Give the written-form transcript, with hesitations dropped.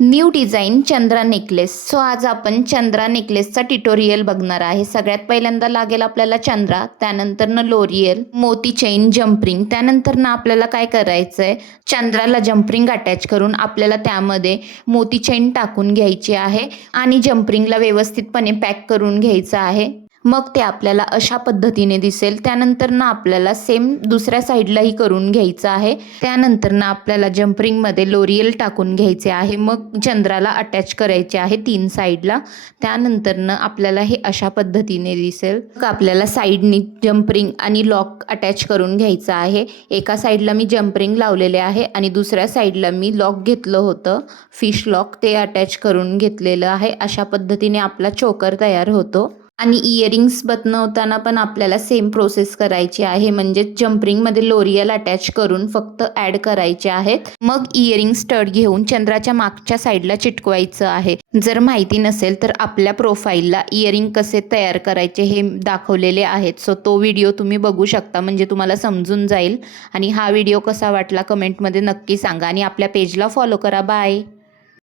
New design Chandra necklace. So आज आपण Chandra नेकलेसचा tutorial बघणार आहे. सगळ्यात पहिल्यांदा लागेल आपल्याला चंद्रा, त्यानंतरनं लोरियल, मोती चेन, जम्परिंग. त्यानंतरनं आपल्याला काय करायचं आहे, चंद्राला जम्परिंग अटॅच करून आपल्याला त्यामध्ये मोती चेन टाकून घ्यायची आहे आणि जम्परिंगला व्यवस्थितपणे पॅक करून घ्यायचं आहे. मग ते आपल्याला अशा पद्धतीने दिसेल. त्यानंतरनं आपल्याला सेम दुसऱ्या साईडलाही करून घ्यायचं आहे. त्यानंतरनं आपल्याला जम्परिंगमध्ये लोरियल टाकून घ्यायचे आहे. मग चंद्राला अटॅच करायचे आहे 3 साईडला. त्यानंतरनं आपल्याला हे अशा पद्धतीने दिसेल. मग आपल्याला साईडनी जम्परिंग आणि लॉक अटॅच करून घ्यायचं आहे. एका साईडला मी जम्परिंग लावलेले आहे आणि दुसऱ्या साईडला मी लॉक घेतलं होतं, फिश लॉक, ते अटॅच करून घेतलेलं आहे. अशा पद्धतीने आपला चोकर तयार होतो. आणि इयरिंग्स बनवताना पण आपल्याला सेम प्रोसेस करायची आहे. म्हणजे जम्परिंगमध्ये लोरियल अटॅच करून फक्त ॲड करायचे आहेत. मग इयरिंग स्टड घेऊन चंद्राच्या मागच्या साईडला चिटकवायचं आहे. जर माहिती नसेल तर आपल्या प्रोफाईलला इयरिंग कसे तयार करायचे हे दाखवलेले आहेत. सो तो व्हिडिओ तुम्ही बघू शकता, म्हणजे तुम्हाला समजून जाईल. आणि हा व्हिडिओ कसा वाटला कमेंटमध्ये नक्की सांगा आणि आपल्या पेजला फॉलो करा. बाय.